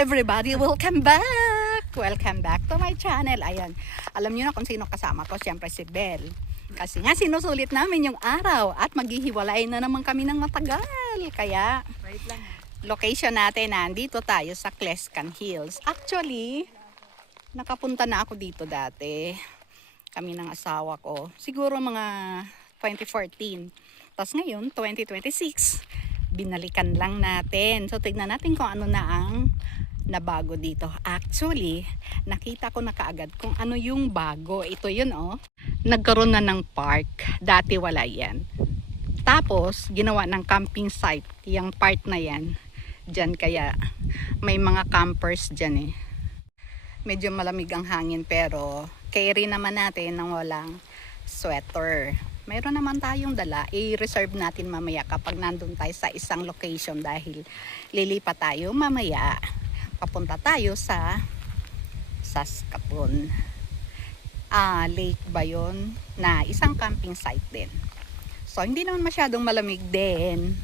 everybody, welcome back! Welcome back to my channel. Ayan, alam niyo na kung sino kasama ko, siyempre si Belle. Kasi nga sinusulit namin yung araw at maghihiwalay na naman kami ng matagal. Kaya, location natin, nandito tayo sa Clescan Hills. Actually, nakapunta na ako dito dati. Kami ng asawa ko. Siguro mga 2014. Tapos ngayon, 2026. Binalikan lang natin. So, tignan natin kung ano na ang nabago dito. Actually, nakita ko na kaagad kung ano yung bago. Ito yun, oh. Nagkaroon na ng park. Dati wala yan. Tapos, ginawa ng camping site. Yung part na yan. Diyan kaya may mga campers dyan eh. Medyo malamig ang hangin pero carry naman natin ng walang sweater. Mayroon naman tayong dala, i-reserve natin mamaya kapag nandun tayo sa isang location dahil lilipat tayo mamaya. Papunta tayo sa Saskatoon. Lake ba yun? Na isang camping site din. So, hindi naman masyadong malamig din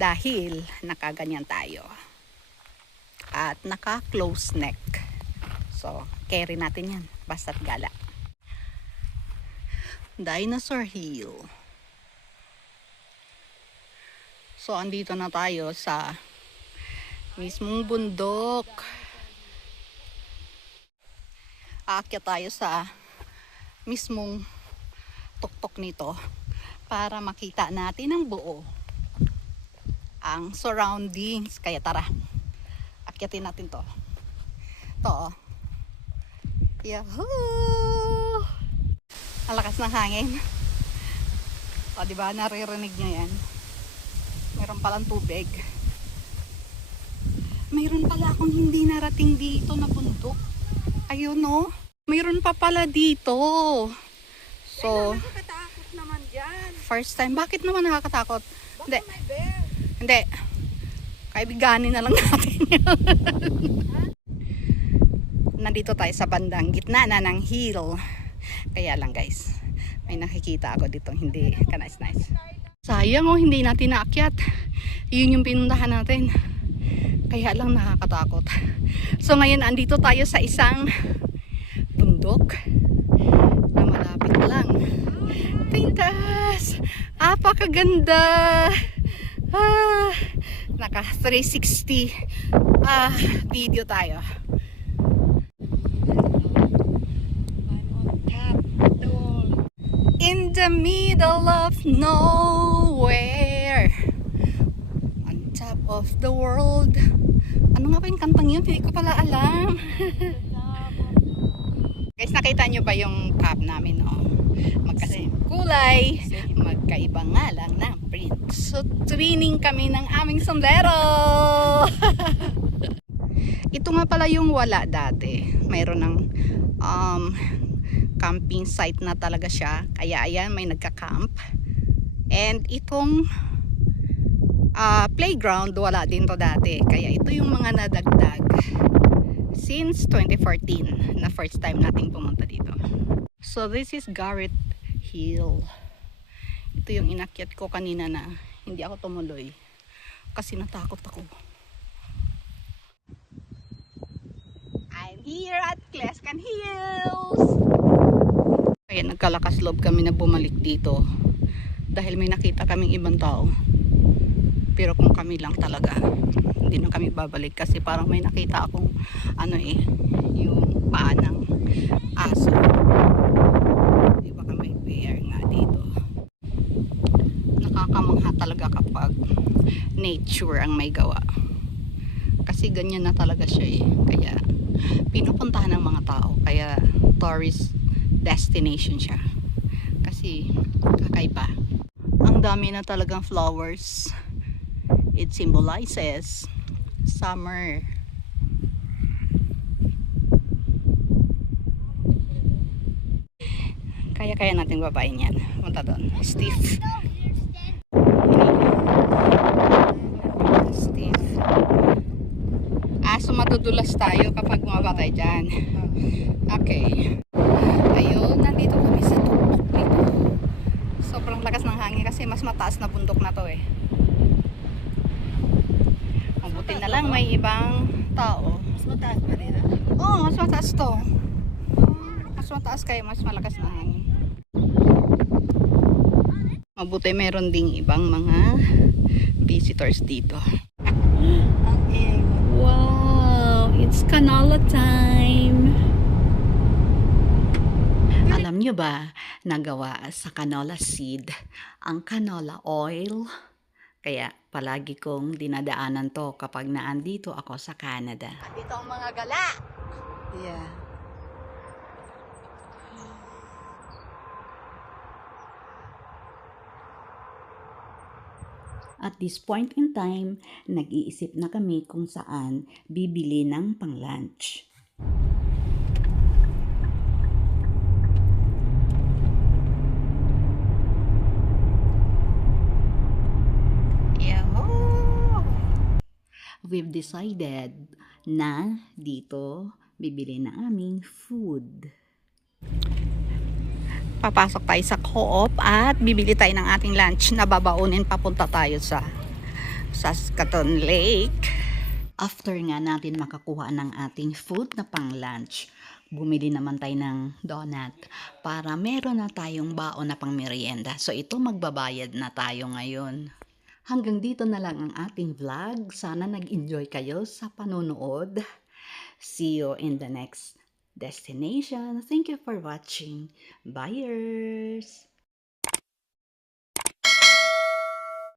dahil nakaganyan tayo. At naka-close neck. So, carry natin yan. Basta't gala. Dinosaur Hill. So, andito na tayo sa mismong bundok. Aakyat tayo sa mismong tuktok nito para makita natin ang buo ang surroundings. Kaya tara, akyatin natin to. To. Yahoo! Ang lakas ng hangin. O, diba? Naririnig nyo yan. Meron palang tubig. Mayroon pala akong hindi narating dito na bundok. Ayun, no? Mayroon pa pala dito. So, nakakatakot naman dyan. first time. Bakit naman nakakatakot? Baka Hindi. may bear. Hindi. Kaibiganin na lang natin yun. Nandito tayo sa bandang gitna na ng hill. Kaya lang guys, may nakikita ako dito hindi ka-nice. Sayang oh, hindi natin naakyat. Yun yung pinuntahan natin. Kaya lang nakakatakot. So ngayon andito tayo sa isang bundok na malapit lang. Tintas! Apakaganda! Naka 360 video tayo. In the middle of nowhere, on top of the world. Ano nga ba yung kantang yun? Hindi ko pala alam. Guys, nakita nyo ba yung cup namin? Oh? Magkasing kulay, magkaiba nga lang na print. So, twinning kami ng aming sombrero. Ito nga pala yung wala dati. Mayroon ng camping site na talaga siya. Kaya ayan, may nagka-camp. And itong playground, wala din to dati. Kaya ito yung mga nadagdag since 2014 na first time nating pumunta dito. So this is Garrett Hill. Ito yung inakyat ko kanina na hindi ako tumuloy kasi natakot ako. I'm here at Clescan Hills. Kaya nagkalakas loob kami na bumalik dito dahil may nakita kaming ibang tao. Pero kung kami lang talaga, hindi na kami babalik kasi parang may nakita akong yung paa ng aso. Di ba may bear nga dito. Nakakamangha talaga kapag nature ang may gawa. Kasi ganyan na talaga siya eh. Kaya pinupuntahan ng mga tao. Kaya tourist destination siya kasi kakaiba. Ang dami na talagang flowers. It symbolizes summer. Kaya natin babayin yan. Punta doon. Steve. So madudulas tayo kapag bumaba tayo dyan. Okay. Ayun, nandito kami sa tuktok nito. Sobrang lakas ng hangin kasi mas mataas na bundok na to eh. Mabuti na lang may ibang tao. Mas mataas ba nila? Oo, mas mataas to. Mas mataas kaya mas malakas na hangin. Mabuti meron ding ibang mga visitors dito. Ang ingon. Wow, it's canola time. Alam nyo ba, nagawa sa canola seed ang canola oil? Kaya palagi kong dinadaanan to kapag naandito ako sa Canada. Dito ang mga gala. Yeah. At this point in time, nag-iisip na kami kung saan bibili ng pang-lunch. Yahoo! We've decided na dito bibili ng aming food. Papasok tayo sa co-op at bibili tayo ng ating lunch na babaunin papunta tayo sa Saskatoon Lake. After nga natin makakuha ng ating food na pang lunch, bumili naman tayo ng donut para meron na tayong baon na pang merienda. So ito magbabayad na tayo ngayon. Hanggang dito na lang ang ating vlog. Sana nag-enjoy kayo sa panonood. See you in the next destination. Thank you for watching. Buyers!